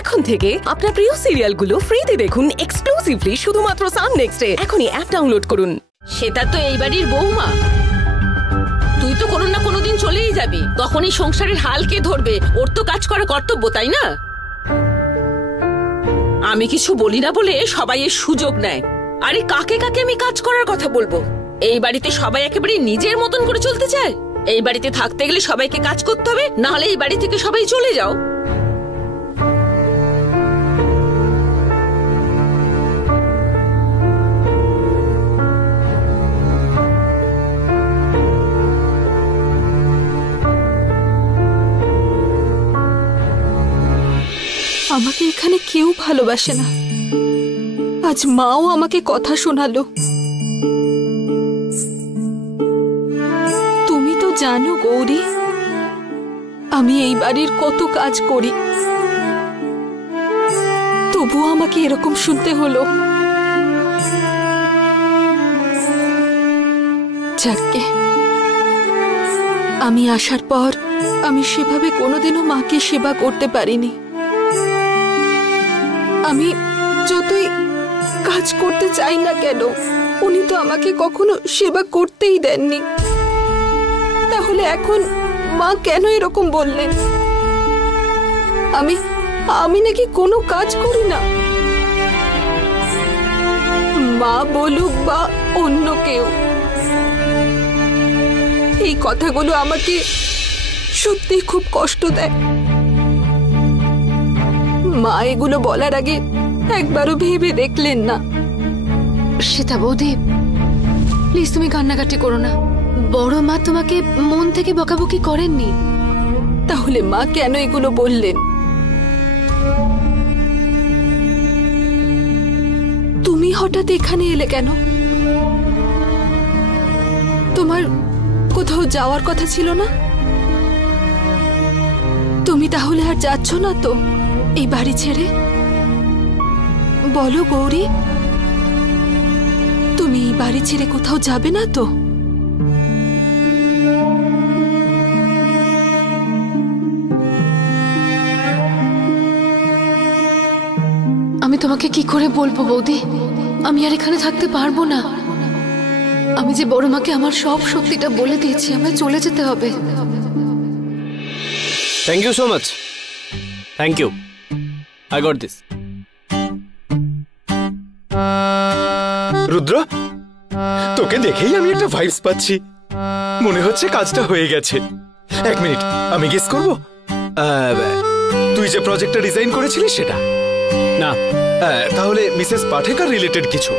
এখন থেকে আপনার প্রিয় সিরিয়ালগুলো ফ্রিতে দেখুন এক্সক্লুসিভলি শুধুমাত্র সান নেক্সটে। এখনই অ্যাপ ডাউনলোড করুন। সেটা তো এই বাড়ির বৌমা, তুই তো কোনো না কোনোদিন চলেই যাবি, তখনই সংসারের হাল কে ধরবে? ওর তো কাজ করা কর্তব্য, তাই না? আমি কিছু বলি না বলে সবাই এর সুযোগ নেয়। আরে কাকে কাকে আমি কাজ করার কথা বলবো? এই বাড়িতে সবাই একেবারে নিজের মতন করে চলতে চায়। এই বাড়িতে থাকতে গেলে সবাইকে কাজ করতে হবে, না হলে এই বাড়ি থেকে সবাই চলে যাও। আমাকে এখানে কেউ ভালোবাসে না। আজ মাও আমাকে কথা শোনালো। তুমি তো জানো গৌরী, আমি এই বাড়ির কত কাজ করি, তবুও আমাকে এরকম শুনতে হলো। যাকে আমি আসার পর আমি সেভাবে কোনোদিনও মাকে সেবা করতে পারিনি। আমি যতই কাজ করতে চাই না কেন, উনি তো আমাকে কখনো সেবা করতেই দেননি। তাহলে এখন মা কেন এরকম বললেন? আমি নাকি কোনো কাজ করি না? মা বলুক বা অন্য কেউ, এই কথাগুলো আমাকে সত্যি খুব কষ্ট দেয়। মা এগুলো বলার আগে একবারও ভেবে দেখলেন না? শ্বেতা বৌদি, প্লিজ তুমি কান্নাকাটি করো না। বড় মা তোমাকে মন থেকে বকাবকি করেননি। তাহলে মা কেন এগুলো বললেন? তুমি হঠাৎ এখানে এলে কেন? তোমার কোথাও যাওয়ার কথা ছিল না? তুমি তাহলে আর যাচ্ছ না তো এই বাড়ি ছেড়ে? বলো গৌরী, তুমি এই বাড়ি ছেড়ে কোথাও যাবে না তো? আমি তোমাকে কি করে বলবো বৌদি, আমি আর এখানে থাকতে পারবো না। আমি যে বড় মাকে আমার সব সত্যিটা বলে দিয়েছি, আমায় চলে যেতে হবে। Thank you so much. Thank you, I got this. Rudra, তোকে দেখেই আমি একটা ভাইবস পাচ্ছি। মনে হচ্ছে কাজটা হয়ে গেছে। এক মিনিট, আমি গেস করব। তুই যে প্রজেক্টটা ডিজাইন করেছিলিস সেটা না। তাহলে মিসেস পাঠেকার রিলেটেড কিছু?